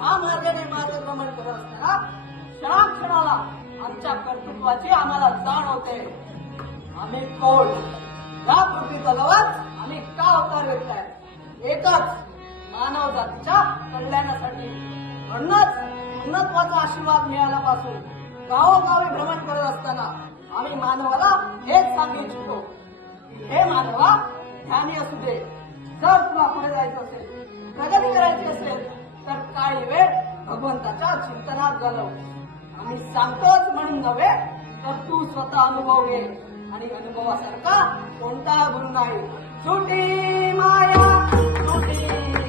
ह्या मार्गाने मार्गक्रमण करत असताना क्षणाक्षणाला आमच्या कर्तृत्वाची आम्हाला जाण होते. आम्ही कोण, या पृथ्वी तलावात आम्ही का अवतार घेतलाय? एकच, मानव जातीच्या कल्याणासाठी. म्हणूनच उन्नतत्वाचा आशीर्वाद मिळाल्यापासून गावोगावी भ्रमण करत असताना आम्ही मानवाला हेच सांगू इच्छितो की हे मानवा, ध्यानी असू दे. जर तुला पुढे जायचं असेल, प्रगती करायची असेल तर काही वेळ भगवंताच्या चिंतनात घालव. आम्ही सांगतोच म्हणून नव्हे, तर तू स्वतः अनुभव घे. आणि अनुभवासारखा कोणता गुरु नाही. सुटी माया सुटी